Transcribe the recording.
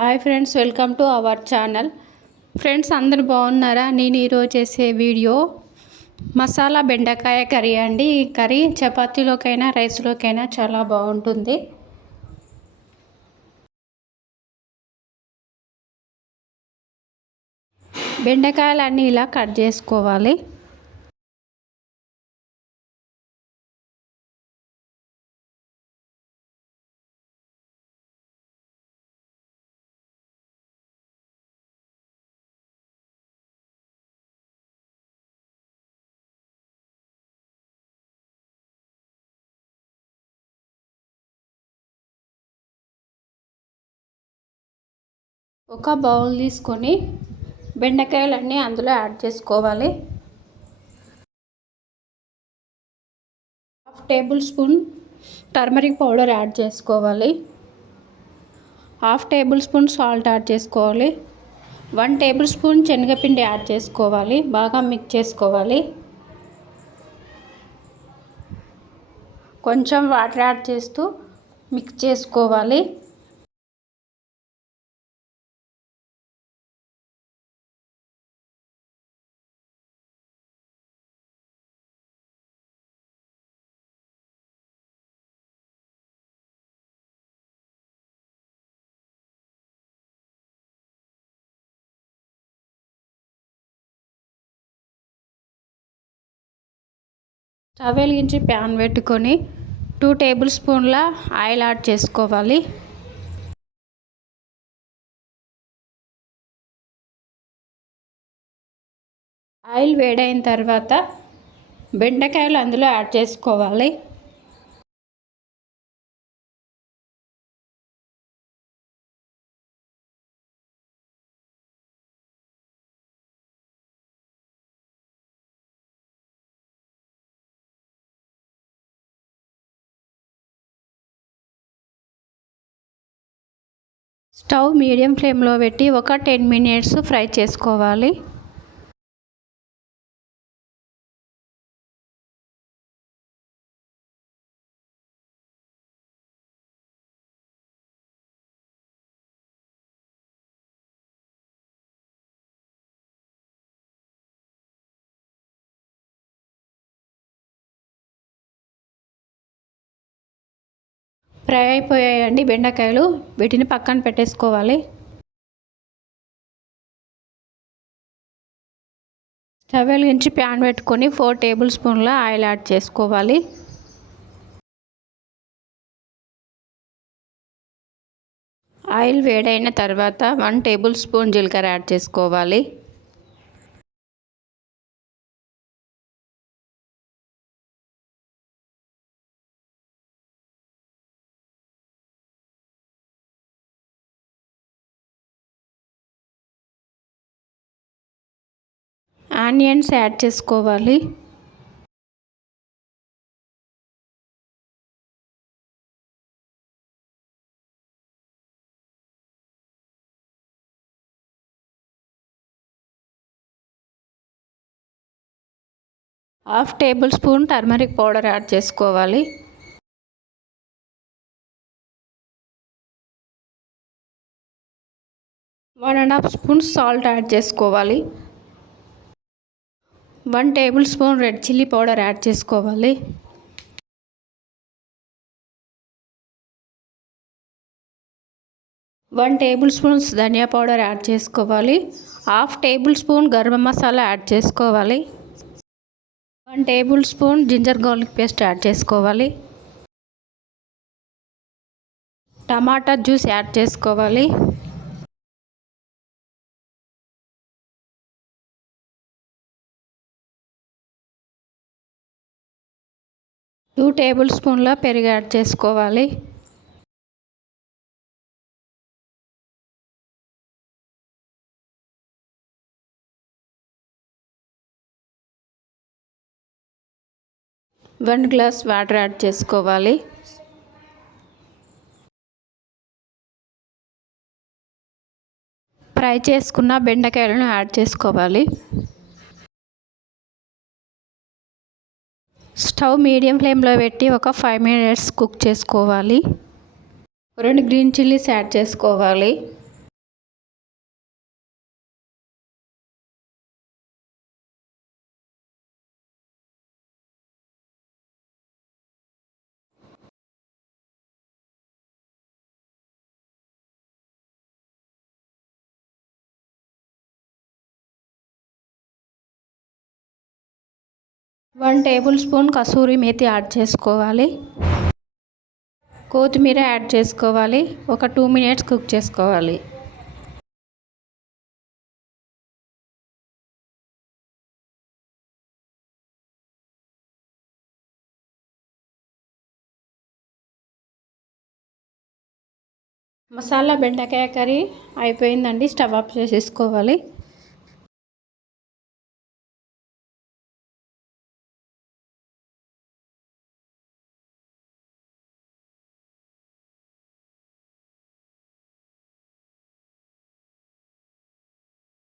Hi friends, welcome to our channel. Friends అందరు బాగున్నారా? నేను ఈరోజు చేసే వీడియో మసాలా బెండకాయ కర్రీ అండి. ఈ కర్రీ చపాతీలోకైనా రైస్లోకైనా చాలా బాగుంటుంది. బెండకాయలన్నీ ఇలా కట్ చేసుకోవాలి. ఒక బౌల్ తీసుకొని బెండకాయలన్నీ అందులో యాడ్ చేసుకోవాలి. 1/2 table spoon turmeric powder add చేసుకోవాలి. 1/2 టేబుల్ స్పూన్ సాల్ట్ యాడ్ చేసుకోవాలి. 1 టేబుల్ స్పూన్ శనగపిండి యాడ్ చేసుకోవాలి. బాగా మిక్స్ చేసుకోవాలి. కొంచెం వాటర్ యాడ్ చేస్తూ మిక్స్ చేసుకోవాలి. స్టవ్ వెలిగించి ప్యాన్ పెట్టుకొని 2 టేబుల్ స్పూన్ల ఆయిల్ యాడ్ చేసుకోవాలి. ఆయిల్ వేడైన తర్వాత బెండకాయలు అందులో యాడ్ చేసుకోవాలి. స్టవ్ మీడియం ఫ్లేమ్లో పెట్టి ఒక 10 మినిట్స్ ఫ్రై చేసుకోవాలి. ఫ్రై అయిపోయాయండి బెండకాయలు. వీటిని పక్కన పెట్టేసుకోవాలి. స్టవ్ వెలిగించి ప్యాన్ పెట్టుకొని 4 టేబుల్ స్పూన్ల ఆయిల్ యాడ్ చేసుకోవాలి. ఆయిల్ వేడైన తర్వాత 1 టేబుల్ స్పూన్ జీలకర్ర యాడ్ చేసుకోవాలి. ఆనియన్స్ యాడ్ చేసుకోవాలి. Half table spoon turmeric powder add చేసుకోవాలి. One and half spoon salt add చేసుకోవాలి. 1 table spoon red chilli powder add చేసుకోవాలి. వన్ టేబుల్ స్పూన్స్ ధనియా పౌడర్ యాడ్ చేసుకోవాలి. Half table spoon garam masala add చేసుకోవాలి. 1 table spoon ginger garlic paste add చేసుకోవాలి. టమాటా juice add చేసుకోవాలి. Two table స్పూన్ల పెరుగు యాడ్ చేసుకోవాలి. వన్ గ్లాస్ వాటర్ యాడ్ చేసుకోవాలి. ఫ్రై చేసుకున్న బెండకాయలను యాడ్ చేసుకోవాలి. స్టవ్ మీడియం ఫ్లేమ్లో పెట్టి ఒక 5 మినిట్స్ కుక్ చేసుకోవాలి. 2 గ్రీన్ చిల్లీస్ యాడ్ చేసుకోవాలి. 1 టేబుల్ స్పూన్ కసూరి మేతి యాడ్ చేసుకోవాలి. కొత్తిమీర యాడ్ చేసుకోవాలి. ఒక 2 మినిట్స్ కుక్ చేసుకోవాలి. మసాలా బెండకాయ కర్రీ అయిపోయిందండి. స్టవ్ ఆఫ్ చేసేసుకోవాలి.